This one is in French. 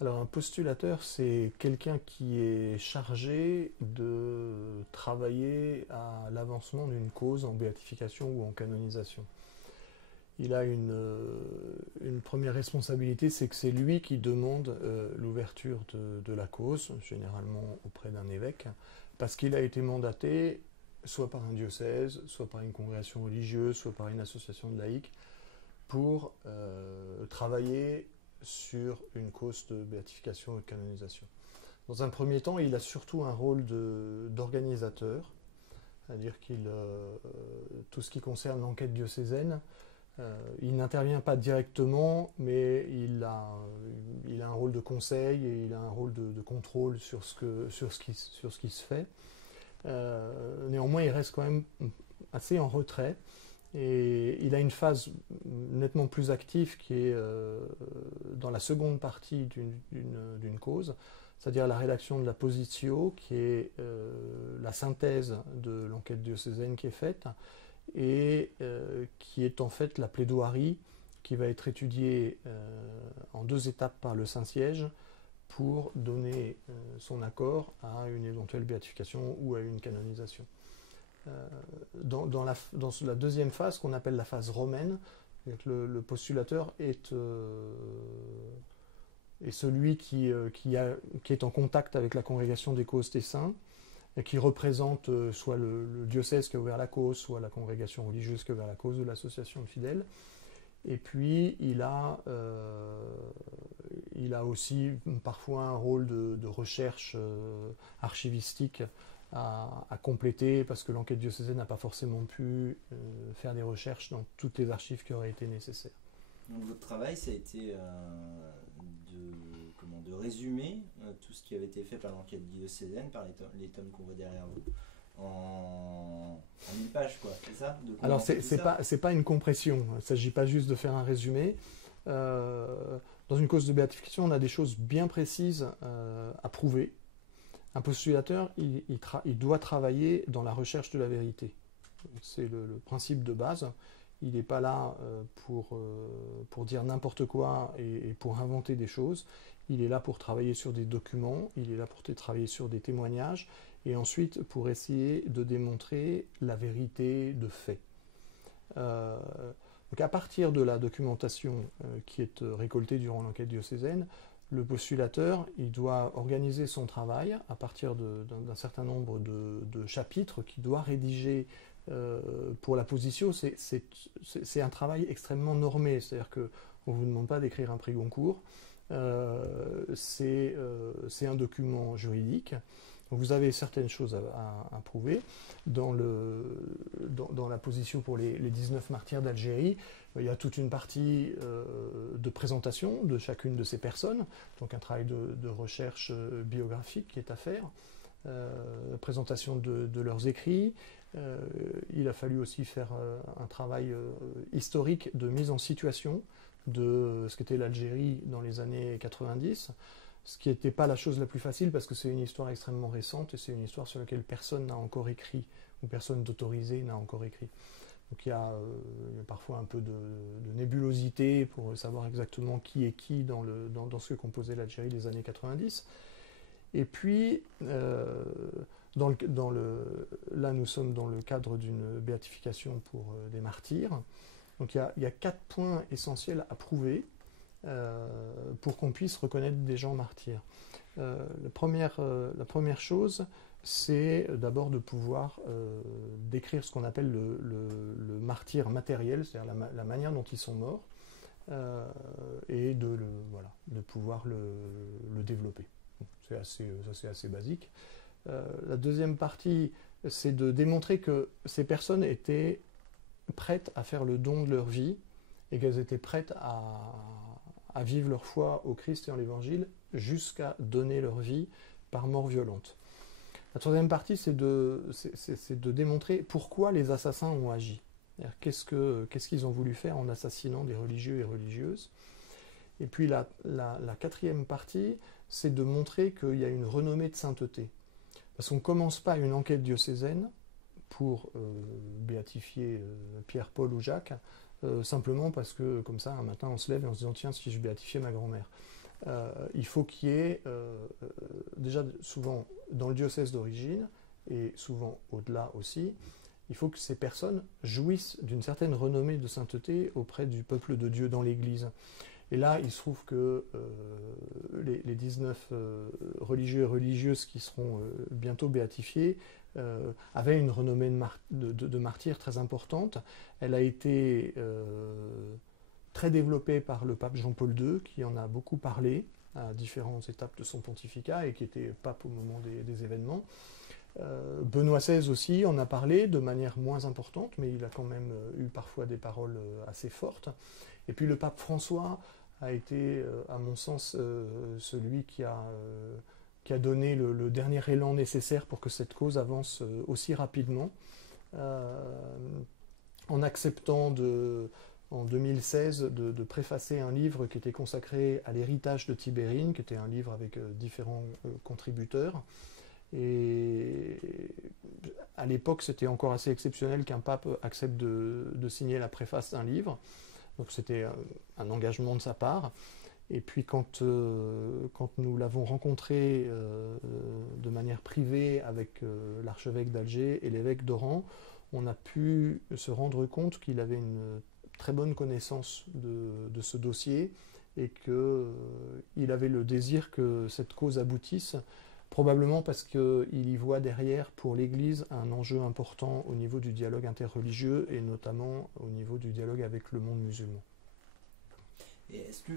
Alors un postulateur, c'est quelqu'un qui est chargé de travailler à l'avancement d'une cause en béatification ou en canonisation. Il a une première responsabilité, c'est que c'est lui qui demande l'ouverture de la cause, généralement auprès d'un évêque, parce qu'il a été mandaté soit par un diocèse, soit par une congrégation religieuse, soit par une association de laïcs, pour travailler sur une cause de béatification et de canonisation. Dans un premier temps, il a surtout un rôle d'organisateur, c'est-à-dire tout ce qui concerne l'enquête diocésaine, il n'intervient pas directement, mais il a un rôle de conseil et il a un rôle de contrôle sur ce qui se fait. Néanmoins, il reste quand même assez en retrait. Et il a une phase nettement plus active qui est dans la seconde partie d'une cause, c'est-à-dire la rédaction de la positio, qui est la synthèse de l'enquête diocésaine qui est faite, et qui est en fait la plaidoirie qui va être étudiée en deux étapes par le Saint-Siège pour donner son accord à une éventuelle béatification ou à une canonisation. Dans la deuxième phase, qu'on appelle la phase romaine, le postulateur est celui qui est en contact avec la congrégation des causes des saints, et qui représente soit le diocèse qui a ouvert la cause, soit la congrégation religieuse qui a ouvert la cause de l'association de fidèles. Et puis il a aussi parfois un rôle de recherche archivistique à compléter, parce que l'enquête diocésaine n'a pas forcément pu faire des recherches dans toutes les archives qui auraient été nécessaires. Donc votre travail, ça a été de résumer tout ce qui avait été fait par l'enquête diocésaine, par les tomes qu'on voit derrière vous, en 1000 pages, quoi, c'est ça? Alors c'est pas une compression, il ne s'agit pas juste de faire un résumé. Dans une cause de béatification, on a des choses bien précises à prouver. Un postulateur, il doit travailler dans la recherche de la vérité. C'est le principe de base. Il n'est pas là pour dire n'importe quoi et pour inventer des choses. Il est là pour travailler sur des documents, il est là pour travailler sur des témoignages, et ensuite pour essayer de démontrer la vérité de fait. Donc à partir de la documentation qui est récoltée durant l'enquête diocésaine, le postulateur, il doit organiser son travail à partir d'un certain nombre de chapitres qu'il doit rédiger pour la position. C'est un travail extrêmement normé, c'est-à-dire qu'on ne vous demande pas d'écrire un prix Goncourt, c'est un document juridique. Donc vous avez certaines choses à prouver. Dans la position pour les 19 martyrs d'Algérie, il y a toute une partie de présentation de chacune de ces personnes, donc un travail de recherche biographique qui est à faire, présentation de leurs écrits. Il a fallu aussi faire un travail historique de mise en situation de ce qu'était l'Algérie dans les années 90, ce qui n'était pas la chose la plus facile parce que c'est une histoire extrêmement récente et c'est une histoire sur laquelle personne n'a encore écrit, ou personne d'autorisé n'a encore écrit. Donc il y a parfois un peu de nébulosité pour savoir exactement qui est qui dans ce que composait l'Algérie des années 90. Et puis, là nous sommes dans le cadre d'une béatification pour des martyrs. Donc il y a 4 points essentiels à prouver pour qu'on puisse reconnaître des gens martyrs. La première chose, c'est d'abord de pouvoir décrire ce qu'on appelle le martyr matériel, c'est-à-dire la manière dont ils sont morts, et de pouvoir le développer. C'est assez basique. La deuxième partie, c'est de démontrer que ces personnes étaient prêtes à faire le don de leur vie et qu'elles étaient prêtes à vivre leur foi au Christ et en l'Évangile jusqu'à donner leur vie par mort violente. La troisième partie, c'est de démontrer pourquoi les assassins ont agi. Qu'est-ce qu'ils ont voulu faire en assassinant des religieux et religieuses. Et puis la quatrième partie, c'est de montrer qu'il y a une renommée de sainteté. Parce qu'on ne commence pas une enquête diocésaine pour béatifier Pierre, Paul ou Jacques, simplement parce que, comme ça, un matin, on se lève et on se dit « Tiens, si je béatifiais ma grand-mère ». il faut qu'il y ait, déjà souvent dans le diocèse d'origine, et souvent au-delà aussi, il faut que ces personnes jouissent d'une certaine renommée de sainteté auprès du peuple de Dieu dans l'Église. Et là, il se trouve que les 19 religieux et religieuses qui seront bientôt béatifiés avaient une renommée de martyrs très importante. Elle a été très développée par le pape Jean-Paul II, qui en a beaucoup parlé à différentes étapes de son pontificat et qui était pape au moment des événements. Benoît XVI aussi en a parlé de manière moins importante, mais il a quand même eu parfois des paroles assez fortes. Et puis le pape François a été, à mon sens, celui qui a donné le dernier élan nécessaire pour que cette cause avance aussi rapidement, en acceptant en 2016 de préfacer un livre qui était consacré à l'héritage de Tibérine, qui était un livre avec différents contributeurs. Et à l'époque, c'était encore assez exceptionnel qu'un pape accepte de signer la préface d'un livre. Donc c'était un engagement de sa part. Et puis quand nous l'avons rencontré de manière privée avec l'archevêque d'Alger et l'évêque d'Oran, on a pu se rendre compte qu'il avait une très bonne connaissance de ce dossier et qu'il avait le désir que cette cause aboutisse, probablement parce qu'il y voit derrière pour l'Église un enjeu important au niveau du dialogue interreligieux et notamment au niveau du dialogue avec le monde musulman. Et est-ce que